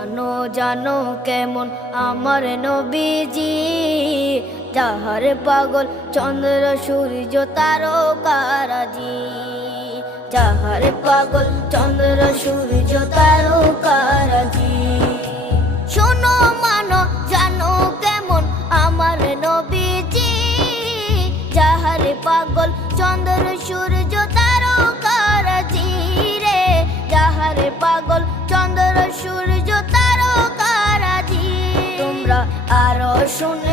জানো জানো কেমন আমার নবীজি, যাহার পাগল চন্দ্র সূর্য তারকারাজি, যাহার পাগল চন্দ্র সূর্য তারকারাজি। শোনো মানো জানো কেমন আমার নবীজি, যাহার পাগল চন্দ্র সূর্য তারকারাজি রে, যাহার পাগল চন্দ্র সূর্য তারকারাজি। তোমরা আরো শুনে